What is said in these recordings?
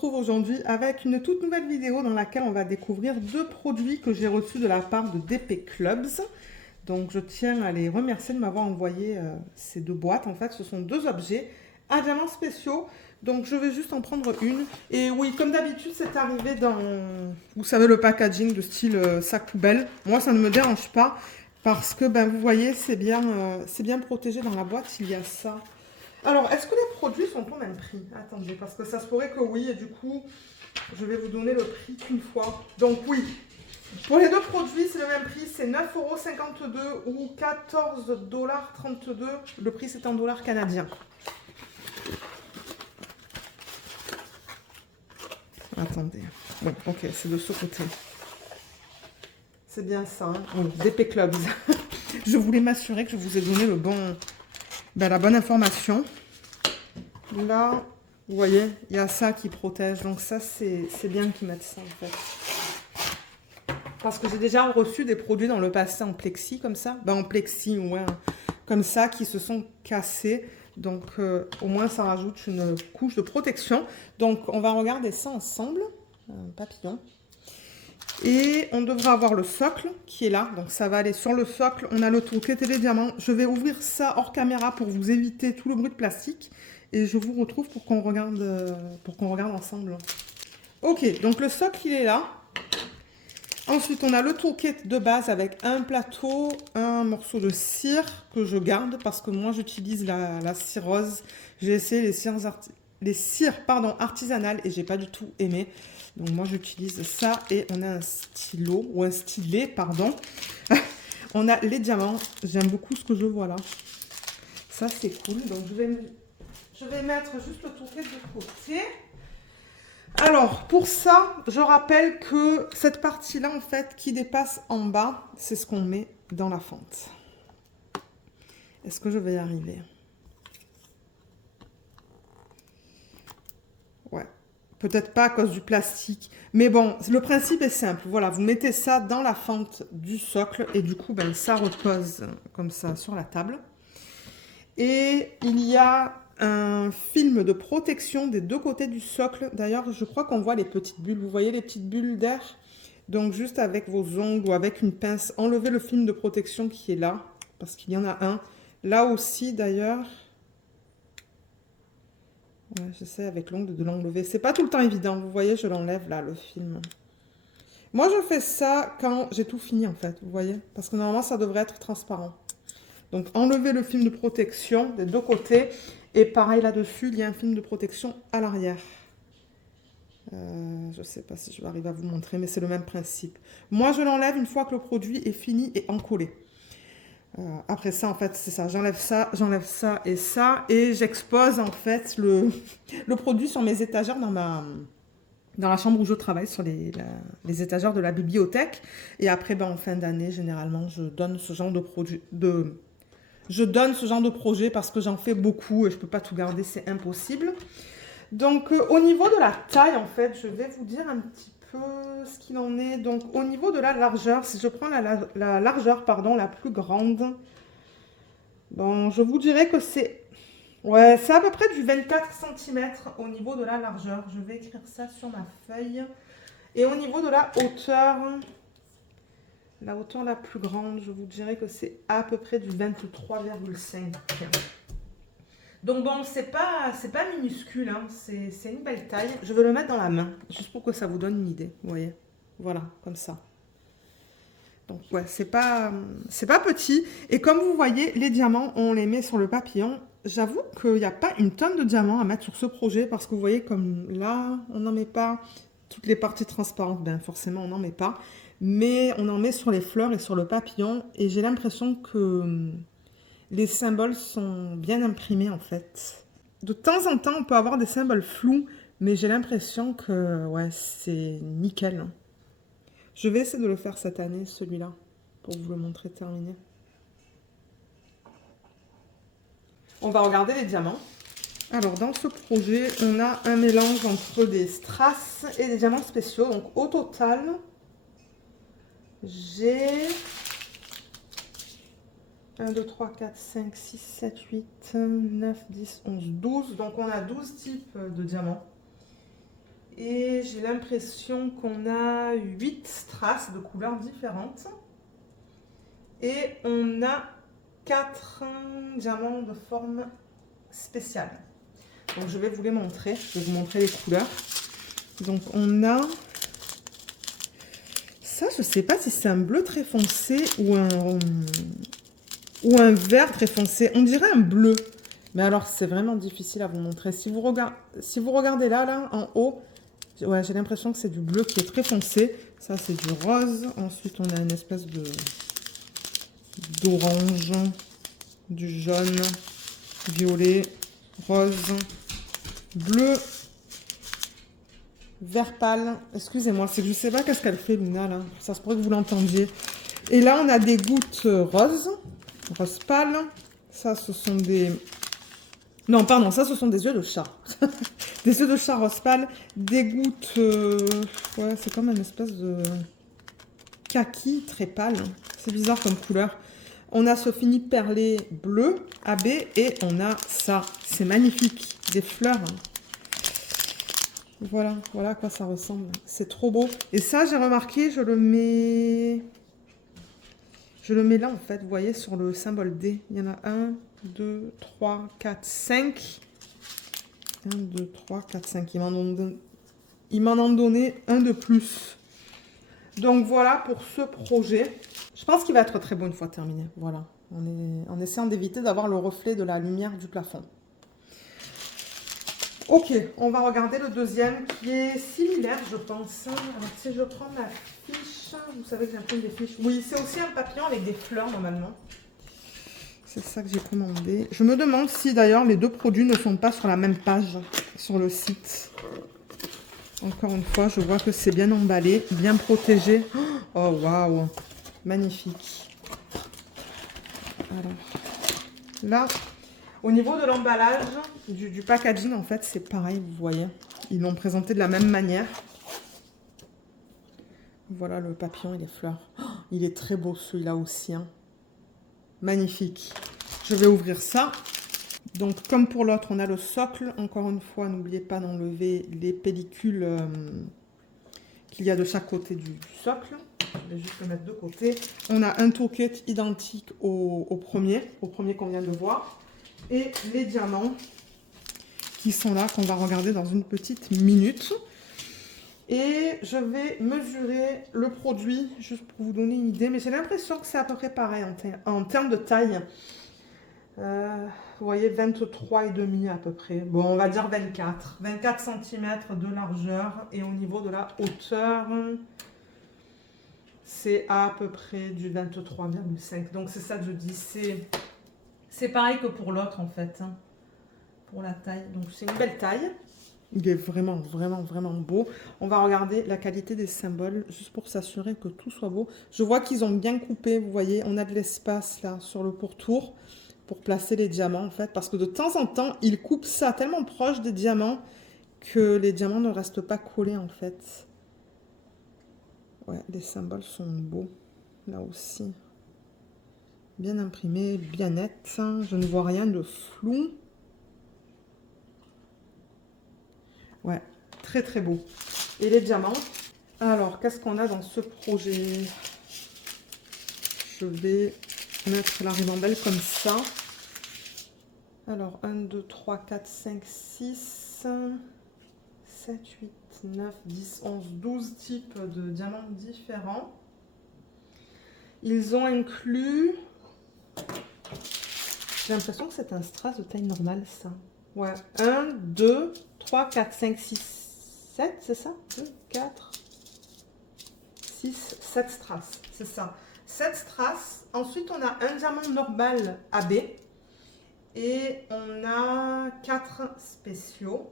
retrouve aujourd'hui avec une toute nouvelle vidéo dans laquelle on va découvrir deux produits que j'ai reçus de la part de DP Clubs. Donc je tiens à les remercier de m'avoir envoyé ces deux boîtes. En fait, ce sont deux objets à diamants spéciaux. Donc je vais juste en prendre une. Et oui, comme d'habitude, c'est arrivé dans, vous savez, le packaging de style sac poubelle. Moi, ça ne me dérange pas parce que, ben, vous voyez, c'est bien protégé dans la boîte. Il y a ça. Alors, est-ce que les produits sont au même prix? Attendez, parce que ça se pourrait que oui, et du coup, je vais vous donner le prix qu'une fois. Donc oui, pour les deux produits, c'est le même prix, c'est 9,52 € ou 14,32 $. Le prix, c'est en dollars canadiens. Attendez. Bon, ok, c'est de ce côté. C'est bien ça, hein? Oui, DP Clubs. Je voulais m'assurer que je vous ai donné le bon... la bonne information. Là, vous voyez, il y a ça qui protège. Donc ça, c'est bien qu'ils mettent ça, en fait. Parce que j'ai déjà reçu des produits dans le passé en plexi, comme ça. Ben, en plexi, ouais, comme ça, qui se sont cassés. Donc, au moins, ça rajoute une couche de protection. Donc, on va regarder ça ensemble. Un papillon. Et on devra avoir le socle qui est là. Donc, ça va aller sur le socle. On a le toolkit et les diamants. Je vais ouvrir ça hors caméra pour vous éviter tout le bruit de plastique. Et je vous retrouve pour qu'on regarde ensemble. Ok, donc le socle, il est là. Ensuite, on a le toolkit de base avec un plateau, un morceau de cire que je garde parce que moi, j'utilise la cire rose. J'ai essayé les cires artisanales et j'ai pas du tout aimé. Donc, moi, j'utilise ça et on a un stylo ou un stylet, pardon. On a les diamants. J'aime beaucoup ce que je vois là. Ça, c'est cool. Donc, je vais mettre juste le toolkit de côté. Alors, pour ça, je rappelle que cette partie-là, en fait, qui dépasse en bas, c'est ce qu'on met dans la fente. Est-ce que je vais y arriver? Ouais. Peut-être pas à cause du plastique. Mais bon, le principe est simple. Voilà, vous mettez ça dans la fente du socle et du coup, ben, ça repose comme ça sur la table. Et il y a un film de protection des deux côtés du socle. D'ailleurs, je crois qu'on voit les petites bulles. Vous voyez les petites bulles d'air? Donc, juste avec vos ongles ou avec une pince, enlevez le film de protection qui est là. Parce qu'il y en a un. Là aussi, d'ailleurs. Ouais, j'essaie avec l'ongle de l'enlever. C'est pas tout le temps évident. Vous voyez, je l'enlève là, le film. Moi, je fais ça quand j'ai tout fini, en fait. Vous voyez? Parce que normalement, ça devrait être transparent. Donc, enlevez le film de protection des deux côtés. Et pareil, là-dessus, il y a un film de protection à l'arrière. Je ne sais pas si je vais arriver à vous montrer, mais c'est le même principe. Moi, je l'enlève une fois que le produit est fini et encollé. Après ça, en fait, c'est ça. J'enlève ça, et j'expose, en fait, le produit sur mes étagères dans la chambre où je travaille, sur les étagères de la bibliothèque. Et après, ben, en fin d'année, généralement, je donne ce genre de produit... Je donne ce genre de projet parce que j'en fais beaucoup et je ne peux pas tout garder, c'est impossible. Donc, au niveau de la taille, en fait, je vais vous dire un petit peu ce qu'il en est. Donc, au niveau de la largeur, si je prends la largeur, la plus grande, bon, je vous dirais que c'est... Ouais, c'est à peu près du 24 cm au niveau de la largeur. Je vais écrire ça sur ma feuille. Et au niveau de la hauteur... La hauteur la plus grande, je vous dirais que c'est à peu près du 23,5. Donc bon, c'est pas minuscule, hein, c'est une belle taille. Je vais le mettre dans la main, juste pour que ça vous donne une idée, vous voyez. Voilà, comme ça. Donc ouais, c'est pas petit. Et comme vous voyez, les diamants, on les met sur le papillon. J'avoue qu'il n'y a pas une tonne de diamants à mettre sur ce projet, parce que vous voyez, comme là, on n'en met pas. Toutes les parties transparentes, ben forcément, on n'en met pas. Mais on en met sur les fleurs et sur le papillon. Et j'ai l'impression que les symboles sont bien imprimés, en fait. De temps en temps, on peut avoir des symboles flous, mais j'ai l'impression que ouais, c'est nickel. Je vais essayer de le faire cette année, celui-là, pour vous le montrer terminé. On va regarder les diamants. Alors, dans ce projet, on a un mélange entre des strass et des diamants spéciaux. Donc, au total, j'ai 1, 2, 3, 4, 5, 6, 7, 8, 9, 10, 11, 12. Donc, on a 12 types de diamants. Et j'ai l'impression qu'on a 8 strass de couleurs différentes. Et on a 4 diamants de forme spéciale. Donc je vais vous les montrer. Je vais vous montrer les couleurs. Donc on a... Ça, je ne sais pas si c'est un bleu très foncé ou un vert très foncé. On dirait un bleu. Mais alors, c'est vraiment difficile à vous montrer. Si vous regardez là, en haut, ouais, j'ai l'impression que c'est du bleu qui est très foncé. Ça, c'est du rose. Ensuite, on a une espèce d'orange, du jaune, violet, rose, bleu, vert pâle. Excusez-moi, c'est que je ne sais pas qu'est-ce qu'elle fait, Luna, là. Ça se pourrait que vous l'entendiez. Et là, on a des gouttes rose pâle. Ça, ce sont des... Non, pardon, ça, ce sont des yeux de chat. Des yeux de chat rose pâle. Des gouttes... Ouais, c'est comme une espèce de kaki très pâle. C'est bizarre comme couleur. On a ce fini perlé bleu, AB, et on a ça. C'est magnifique. Des fleurs. Voilà, voilà à quoi ça ressemble. C'est trop beau. Et ça, j'ai remarqué, je le mets là, en fait, vous voyez, sur le symbole D. Il y en a 1, 2, 3, 4, 5. 1, 2, 3, 4, 5. Ils m'en ont donné un de plus. Donc voilà pour ce projet. Je pense qu'il va être très beau une fois terminé. Voilà, en essayant d'éviter d'avoir le reflet de la lumière du plafond. Ok, on va regarder le deuxième qui est similaire, je pense. Alors si je prends ma fiche, vous savez que j'imprime des fiches. Oui, c'est aussi un papillon avec des fleurs normalement. C'est ça que j'ai commandé. Je me demande si d'ailleurs les deux produits ne sont pas sur la même page sur le site. Encore une fois, je vois que c'est bien emballé, bien protégé. Oh waouh, magnifique. Alors là, au niveau de l'emballage, du packaging, en fait, c'est pareil, vous voyez. Ils l'ont présenté de la même manière. Voilà le papillon et les fleurs. Oh, il est très beau celui-là aussi. Hein. Magnifique. Je vais ouvrir ça. Donc, comme pour l'autre, on a le socle. Encore une fois, n'oubliez pas d'enlever les pellicules qu'il y a de chaque côté du socle. Je vais juste le mettre de côté. On a un toquet identique au premier qu'on vient de voir. Et les diamants qui sont là, qu'on va regarder dans une petite minute. Et je vais mesurer le produit, juste pour vous donner une idée. Mais j'ai l'impression que c'est à peu près pareil en termes de taille. Vous voyez, 23,5 à peu près. Bon, on va dire 24. 24 cm de largeur. Et au niveau de la hauteur, c'est à peu près du 23,5. Donc, c'est ça que je dis. C'est pareil que pour l'autre, en fait. Hein, pour la taille. Donc, c'est une belle taille. Il est vraiment, vraiment, vraiment beau. On va regarder la qualité des symboles, juste pour s'assurer que tout soit beau. Je vois qu'ils ont bien coupé, vous voyez. On a de l'espace, là, sur le pourtour, pour placer les diamants, en fait. Parce que de temps en temps, ils coupent ça tellement proche des diamants que les diamants ne restent pas collés, en fait. Ouais, les symboles sont beaux, là aussi. Bien imprimé, bien net. Je ne vois rien de flou. Ouais, très très beau. Et les diamants. Alors, qu'est-ce qu'on a dans ce projet? Je vais mettre la ribambelle comme ça. Alors, 1, 2, 3, 4, 5, 6, 7, 8, 9, 10, 11, 12 types de diamants différents. Ils ont inclus... J'ai l'impression que c'est un strass de taille normale, ça. Ouais, 1, 2, 3, 4, 5, 6, 7, c'est ça? 2, 4, 6, 7 strass, c'est ça. 7 strass. Ensuite, on a un diamant normal AB. Et on a 4 spéciaux.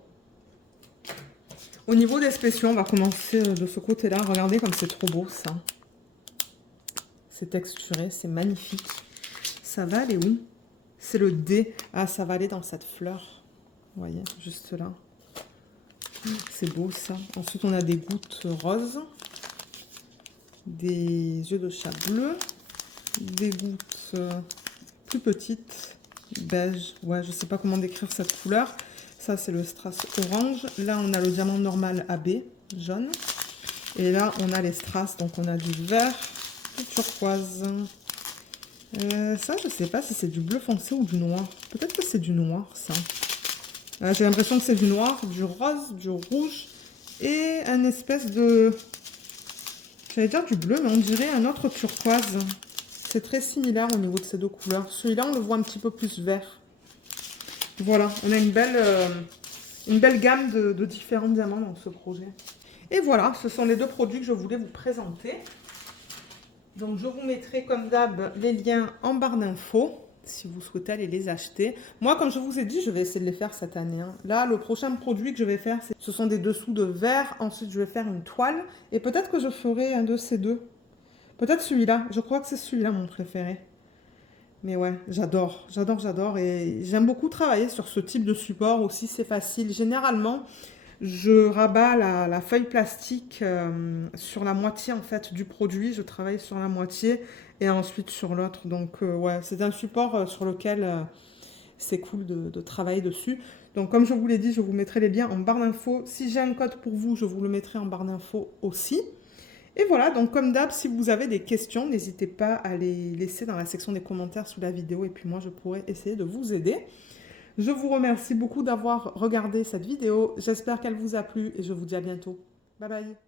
Au niveau des spéciaux, on va commencer de ce côté-là. Regardez comme c'est trop beau, ça. C'est texturé, c'est magnifique. Ça va aller où? C'est le D. Ah, ça va aller dans cette fleur. Vous voyez, juste là. C'est beau, ça. Ensuite, on a des gouttes roses. Des yeux de chat bleu. Des gouttes plus petites. Beige. Ouais, je sais pas comment décrire cette couleur. Ça, c'est le strass orange. Là, on a le diamant normal AB, jaune. Et là, on a les strass. Donc, on a du vert, du turquoise. Ça, je sais pas si c'est du bleu foncé ou du noir. Peut-être que c'est du noir, ça. J'ai l'impression que c'est du noir, du rose, du rouge et un espèce de... J'allais dire du bleu, mais on dirait un autre turquoise. C'est très similaire au niveau de ces deux couleurs. Celui-là, on le voit un petit peu plus vert. Voilà, on a une belle gamme de différents diamants dans ce projet. Et voilà, ce sont les deux produits que je voulais vous présenter. Donc, je vous mettrai comme d'hab les liens en barre d'infos si vous souhaitez aller les acheter. Moi, comme je vous ai dit, je vais essayer de les faire cette année. Là, le prochain produit que je vais faire, ce sont des dessous de verre. Ensuite, je vais faire une toile. Et peut-être que je ferai un de ces deux. Peut-être celui-là. Je crois que c'est celui-là mon préféré. Mais ouais, j'adore, j'adore, j'adore. Et j'aime beaucoup travailler sur ce type de support aussi. C'est facile. Généralement, je rabats la feuille plastique sur la moitié en fait du produit. Je travaille sur la moitié et ensuite sur l'autre. Donc ouais, c'est un support sur lequel c'est cool de travailler dessus. Donc comme je vous l'ai dit, je vous mettrai les liens en barre d'infos. Si j'ai un code pour vous, je vous le mettrai en barre d'infos aussi. Et voilà, donc comme d'hab, si vous avez des questions, n'hésitez pas à les laisser dans la section des commentaires sous la vidéo et puis moi je pourrai essayer de vous aider. Je vous remercie beaucoup d'avoir regardé cette vidéo. J'espère qu'elle vous a plu et je vous dis à bientôt. Bye bye.